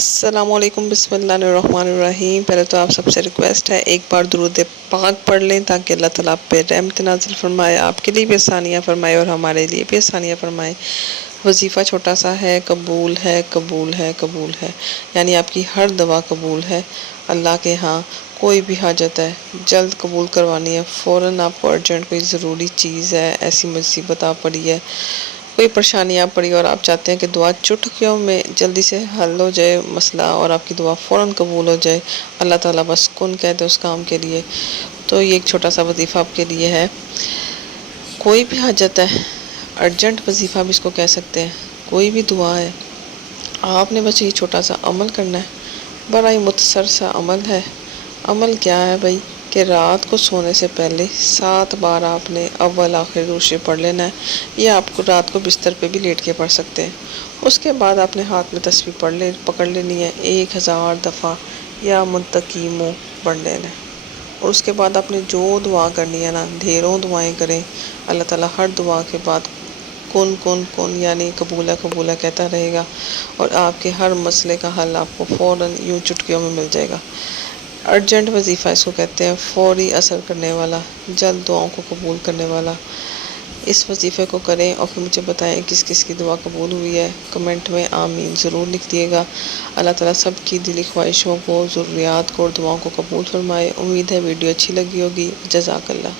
السلام علیکم، بسم اللہ الرحمن الرحیم۔ پہلے تو آپ سب سے ریکویسٹ ہے ایک بار درود پاک پڑھ لیں تاکہ اللہ تعالیٰ آپ پہ رحمت نازل فرمائے، آپ کے لیے بھی آسانیاں فرمائے اور ہمارے لیے بھی آسانیاں فرمائے۔ وظیفہ چھوٹا سا ہے، قبول ہے قبول ہے قبول ہے، یعنی آپ کی ہر دعا قبول ہے اللہ کے ہاں۔ کوئی بھی حاجت ہے جلد قبول کروانی ہے، فوراً آپ کو ارجنٹ کوئی ضروری چیز ہے، ایسی مصیبت آپ پڑی ہے، کوئی پریشانی آپ پڑی اور آپ چاہتے ہیں کہ دعا چٹکیوں میں جلدی سے حل ہو جائے مسئلہ اور آپ کی دعا فوراً قبول ہو جائے، اللہ تعالیٰ بس کن کہہ دے اس کام کے لیے، تو یہ ایک چھوٹا سا وظیفہ آپ کے لیے ہے۔ کوئی بھی حاجت ہے، ارجنٹ وظیفہ بھی اس کو کہہ سکتے ہیں، کوئی بھی دعا ہے، آپ نے بس یہ چھوٹا سا عمل کرنا ہے، بڑا ہی مختصر سا عمل ہے۔ عمل کیا ہے بھائی کہ رات کو سونے سے پہلے 7 بار آپ نے اول آخر درود شریف پڑھ لینا ہے، یا آپ کو رات کو بستر پہ بھی لیٹ کے پڑھ سکتے ہیں۔ اس کے بعد آپ نے ہاتھ میں تسبیح پکڑ لینی ہے 1000 دفعہ، یا منتقیموں پڑھ لینا ہے، اور اس کے بعد آپ نے جو دعا کرنی ہے نا، ڈھیروں دعائیں کریں، اللہ تعالیٰ ہر دعا کے بعد کن کن کن یعنی قبول ہے کہتا رہے گا، اور آپ کے ہر مسئلے کا حل آپ کو فوراً یوں چٹکیوں میں مل جائے گا۔ ارجنٹ وظیفہ اس کو کہتے ہیں، فوری اثر کرنے والا، جلد دعاؤں کو قبول کرنے والا۔ اس وظیفے کو کریں اور پھر مجھے بتائیں کس کس کی دعا قبول ہوئی ہے، کمنٹ میں آمین ضرور لکھ دیے گا۔ اللہ تعالیٰ سب کی دلی خواہشوں کو، ضروریات کو اور دعاؤں کو قبول فرمائے۔ امید ہے ویڈیو اچھی لگی ہوگی۔ جزاک اللہ۔